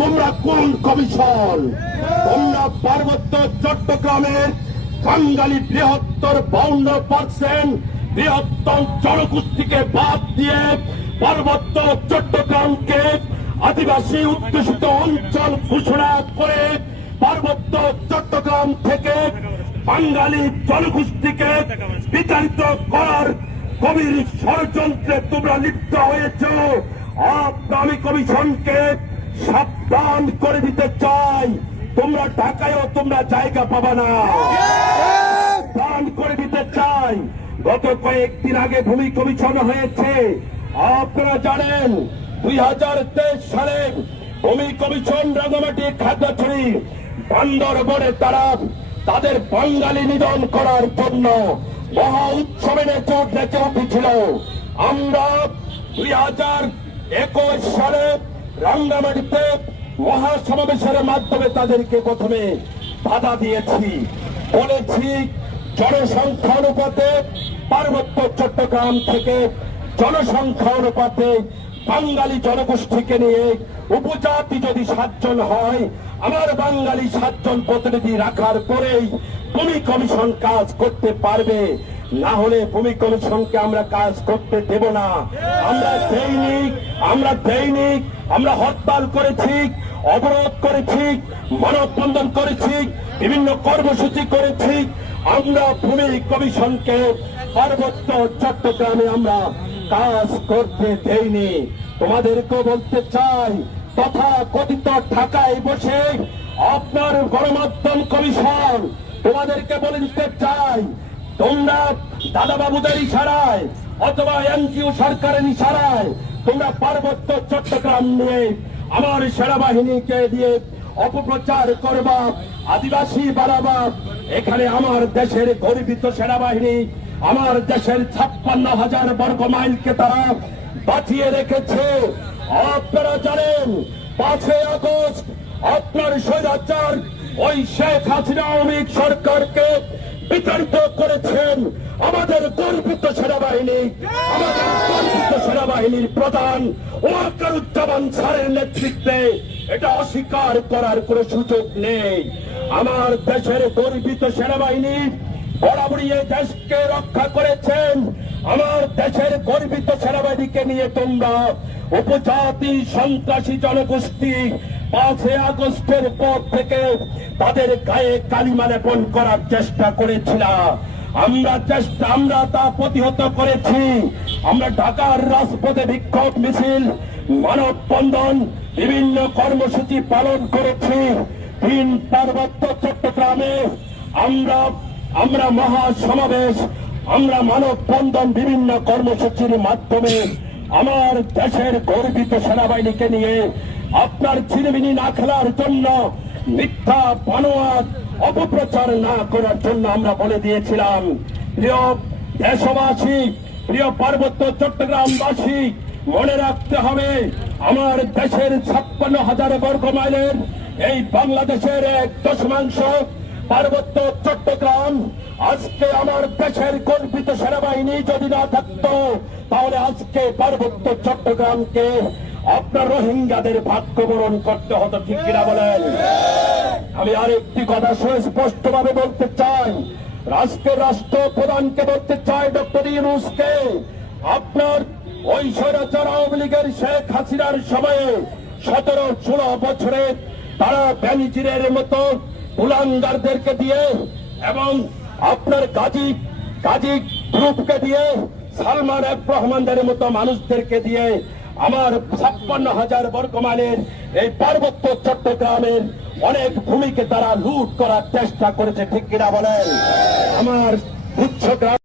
তোমরা কোন কমিশন? তোমরা পার্বত্য চট্টগ্রামের বাঙালি বৃহত্তর বাউন্ন পার্সেন্ট, বৃহত্তর জনগোষ্ঠীকে বাদ দিয়ে পার্বত্য চট্টগ্রামকে আদিবাসী উদ্দেশিত অঞ্চল ঘোষণা করে পার্বত্য চট্টগ্রাম থেকে বাঙালি জনগোষ্ঠীকে বিতাড়িত করার কবির ষড়যন্ত্রে তোমরা লিপ্ত হয়েছ। আমি কমিশনকে সাবধান করে দিতে চাই। তোমরা ঢাকায়ও তোমরা জায়গা পাবা না। দান করে দিতে চাই। গত কয়েকদিন আগে ভূমি কমিশন হয়েছে। আপনারা জানেন, দুই হাজার তেইশ সালে ভূমি কমিশন রাঙামাটি খাগড়াছড়ি বান্দরবনে তারা তাদের বাঙালি নিধন করার জন্য মহা উৎসবে নেচে নেচে উঠেছিল আমরা দুই হাজার একুশ সালে রাঙ্গামাটিতে মহাসমাবেশের মাধ্যমে তাদেরকে প্রথমে বাধা দিয়েছি। বলেছি, জনসংখ্যা অনুপাতে পার্বত্য চট্টগ্রাম থেকে জনসংখ্যা অনুপাতে বাঙালি জনগোষ্ঠীকে নিয়ে উপজাতি যদি সাতজন হয়, আমার বাঙালি সাতজন প্রতিনিধি রাখার পরেই ভূমি কমিশন কাজ করতে পারবে। না হলে ভূমি কমিশনকে আমরা কাজ করতে দেব না। আমরা দৈনিক আমরা দৈনিক আমরা হরতাল করেছি অবরোধ করেছি মানববন্ধন করেছি বিভিন্ন কর্মসূচি করেছি আমরা ভূমি কমিশনকে পার্বত্য চট্টগ্রামে আমরা কাজ করতে দেইনি। তোমাদেরকে বলতে চাই তথা কথিত ঢাকায় বসে আপনার গণমাধ্যম কমিশন তোমাদেরকে বলে দিতে চাই তোমরা দাদাবাবুদের ইশারায় অথবা এনজিও সরকারের ইশারায় তোমরা পার্বত্য চট্টগ্রাম নিয়ে আমার সেনাবাহিনীকে দিয়ে অপপ্রচার করবা, আদিবাসী বাড়াবা এখানে আমার দেশের গর্বিত সেনাবাহিনী, আমার দেশের ছাপ্পান্ন হাজার বর্গ মাইলকে তারা বাঁচিয়ে রেখেছে। আপনারা জানেন, পাঁচই আগস্ট আপনার স্বৈরাচার ওই শেখ হাসিনা লীগ সরকারকে বিতাড়িত করেছেন আমাদের গর্বিত সেনাবাহিনী, আমাদের গর্বিত সেনাবাহিনীর প্রধান ওয়াকারুজ্জামান স্যারের নেতৃত্বে। এটা অস্বীকার করার কোনো সুযোগ নেই। আমার দেশের গর্বিত সেনাবাহিনী বরাবরই দেশকে রক্ষা করেছেন। আমার দেশের গর্বিত সেনাবাহিনীকে নিয়ে তোমরা উপজাতি সন্ত্রাসী জনগোষ্ঠী পাঁচই আগস্টের পর থেকে তাদের গায়ে কালিমা লেপন করার চেষ্টা করেছিল আমরা চেষ্টা, আমরা তা প্রতিহত করেছি। আমরা ঢাকার রাজপথে বিক্ষোভ মিছিল মানববন্ধন বিভিন্ন কর্মসূচি পালন করেছি। তিন পার্বত্য চট্টগ্রামে আমরা আমরা মহা সমাবেশ আমরা মানববন্ধন বিভিন্ন কর্মসূচির মাধ্যমে আমার দেশের গর্বিত সেনাবাহিনীকে নিয়ে আপনার ছিনিমিনি না খেলার জন্য, মিথ্যা বানোয়াট, অপপ্রচার না করার জন্য আমরা বলে দিয়েছিলাম। প্রিয় দেশবাসী, প্রিয় পার্বত্য চট্টগ্রামবাসী, মনে রাখতে হবে, আমার দেশের ছাপ্পান্ন হাজার বর্গ মাইলের এই বাংলাদেশের এক দশমাংশ পার্বত্য চট্টগ্রাম আজকে আমার দেশের গর্বিত সেনাবাহিনী যদি না থাকতো, তাহলে আজকে পার্বত্য চট্টগ্রামকে আপনার রোহিঙ্গাদের ভাগ্য বরণ করতে হতো, ঠিক কিনা বলেন? আমি আরেকটি কথা সুস্পষ্ট ভাবে বলতে চাই। রাষ্ট্রের রাষ্ট্র প্রধানকে বলতে চাই, ডক্টর ইউনুসকে। আপনার ওই স্বৈরাচার আওয়ামী লীগের শেখ হাসিনার সময়ে সতেরো, ষোলো বছরে তারা ব্যানিজিরের মতো উলাঙ্গারদেরকে দিয়ে এবং আপনার গাজী গাজী গ্রুপকে দিয়ে সালমান এফ রহমানদের মতো মানুষদেরকে দিয়ে আমার ছাপ্পান্ন হাজার বর্গমানের এই পার্বত্য চট্টগ্রামের অনেক ভূমিকে তারা লুট করার চেষ্টা করেছে, ঠিক কিনা বলেন? আমার